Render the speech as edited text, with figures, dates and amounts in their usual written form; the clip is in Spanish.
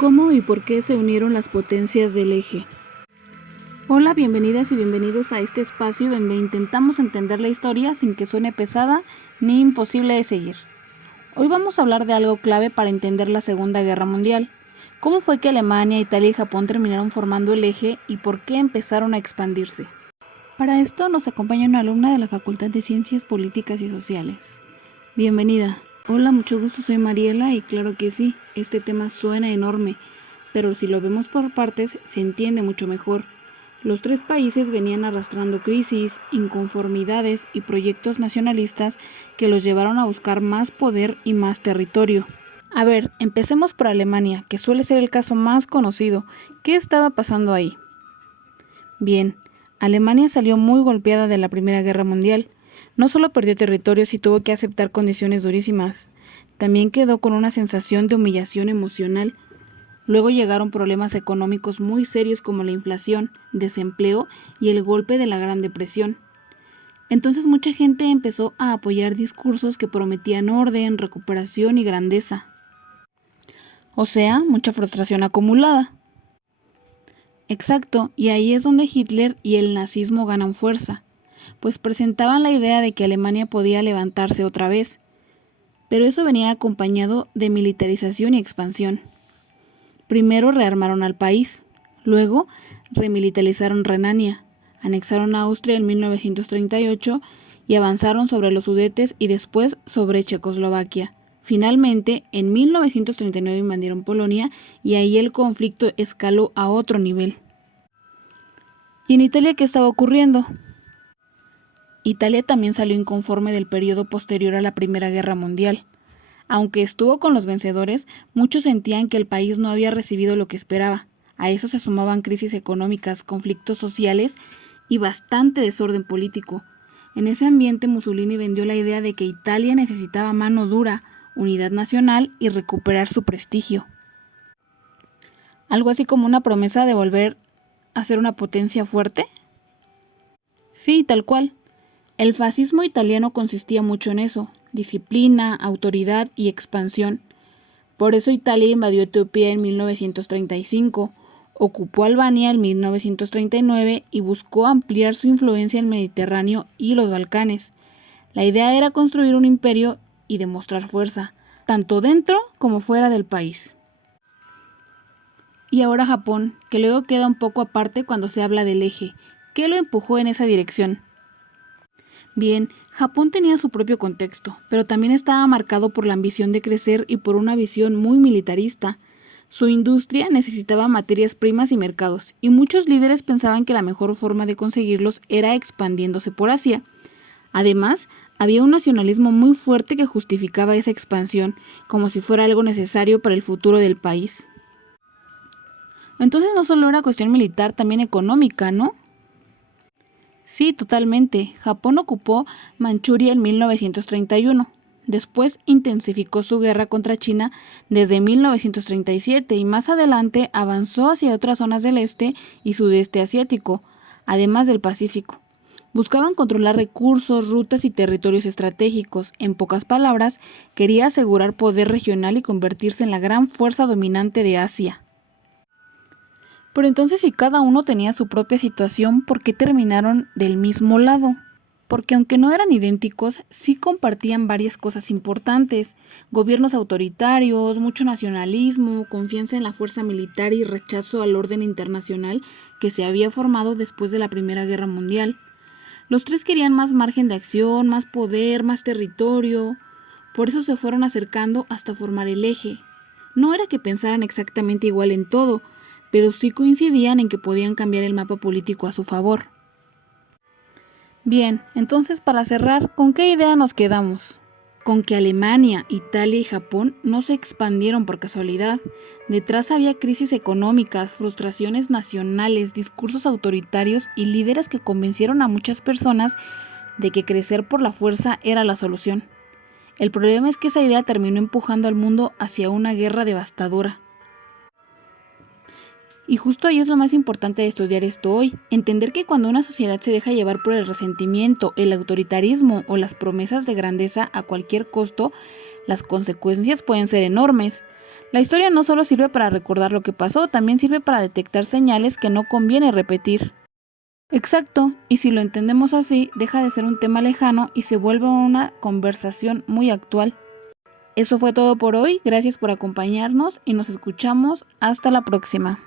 ¿Cómo y por qué se unieron las potencias del eje? Hola, bienvenidas y bienvenidos a este espacio donde intentamos entender la historia sin que suene pesada ni imposible de seguir. Hoy vamos a hablar de algo clave para entender la Segunda Guerra Mundial. ¿Cómo fue que Alemania, Italia y Japón terminaron formando el eje y por qué empezaron a expandirse? Para esto nos acompaña una alumna de la Facultad de Ciencias Políticas y Sociales. Bienvenida. Hola, mucho gusto, soy Mariela y claro que sí, este tema suena enorme, pero si lo vemos por partes se entiende mucho mejor. Los tres países venían arrastrando crisis, inconformidades y proyectos nacionalistas que los llevaron a buscar más poder y más territorio. A ver, empecemos por Alemania, que suele ser el caso más conocido. ¿Qué estaba pasando ahí? Bien, Alemania salió muy golpeada de la Primera Guerra Mundial. No solo perdió territorios y tuvo que aceptar condiciones durísimas, también quedó con una sensación de humillación emocional. Luego llegaron problemas económicos muy serios como la inflación, desempleo y el golpe de la Gran Depresión. Entonces mucha gente empezó a apoyar discursos que prometían orden, recuperación y grandeza. O sea, mucha frustración acumulada. Exacto, y ahí es donde Hitler y el nazismo ganan fuerza, pues presentaban la idea de que Alemania podía levantarse otra vez, pero eso venía acompañado de militarización y expansión. Primero rearmaron al país, luego remilitarizaron Renania, anexaron a Austria en 1938 y avanzaron sobre los Sudetes y después sobre Checoslovaquia. Finalmente, en 1939 invadieron Polonia y ahí el conflicto escaló a otro nivel. ¿Y en Italia qué estaba ocurriendo? Italia también salió inconforme del periodo posterior a la Primera Guerra Mundial. Aunque estuvo con los vencedores, muchos sentían que el país no había recibido lo que esperaba. A eso se sumaban crisis económicas, conflictos sociales y bastante desorden político. En ese ambiente Mussolini vendió la idea de que Italia necesitaba mano dura, unidad nacional y recuperar su prestigio. Algo así como una promesa de volver a ser una potencia fuerte. Sí, tal cual. El fascismo italiano consistía mucho en eso, disciplina, autoridad y expansión. Por eso Italia invadió Etiopía en 1935, ocupó Albania en 1939 y buscó ampliar su influencia en el Mediterráneo y los Balcanes. La idea era construir un imperio y demostrar fuerza, tanto dentro como fuera del país. Y ahora Japón, que luego queda un poco aparte cuando se habla del eje. ¿Qué lo empujó en esa dirección? Bien, Japón tenía su propio contexto, pero también estaba marcado por la ambición de crecer y por una visión muy militarista. Su industria necesitaba materias primas y mercados, y muchos líderes pensaban que la mejor forma de conseguirlos era expandiéndose por Asia. Además, había un nacionalismo muy fuerte que justificaba esa expansión, como si fuera algo necesario para el futuro del país. Entonces no solo era cuestión militar, también económica, ¿no? Sí, totalmente. Japón ocupó Manchuria en 1931. Después intensificó su guerra contra China desde 1937 y más adelante avanzó hacia otras zonas del este y sudeste asiático, además del Pacífico. Buscaban controlar recursos, rutas y territorios estratégicos. En pocas palabras, quería asegurar poder regional y convertirse en la gran fuerza dominante de Asia. Pero entonces, si cada uno tenía su propia situación, ¿por qué terminaron del mismo lado? Porque aunque no eran idénticos, sí compartían varias cosas importantes: gobiernos autoritarios, mucho nacionalismo, confianza en la fuerza militar y rechazo al orden internacional que se había formado después de la Primera Guerra Mundial. Los tres querían más margen de acción, más poder, más territorio. Por eso se fueron acercando hasta formar el eje. No era que pensaran exactamente igual en todo, pero sí coincidían en que podían cambiar el mapa político a su favor. Bien, entonces para cerrar, ¿con qué idea nos quedamos? Con que Alemania, Italia y Japón no se expandieron por casualidad. Detrás había crisis económicas, frustraciones nacionales, discursos autoritarios y líderes que convencieron a muchas personas de que crecer por la fuerza era la solución. El problema es que esa idea terminó empujando al mundo hacia una guerra devastadora. Y justo ahí es lo más importante de estudiar esto hoy, entender que cuando una sociedad se deja llevar por el resentimiento, el autoritarismo o las promesas de grandeza a cualquier costo, las consecuencias pueden ser enormes. La historia no solo sirve para recordar lo que pasó, también sirve para detectar señales que no conviene repetir. Exacto, y si lo entendemos así, deja de ser un tema lejano y se vuelve una conversación muy actual. Eso fue todo por hoy, gracias por acompañarnos y nos escuchamos hasta la próxima.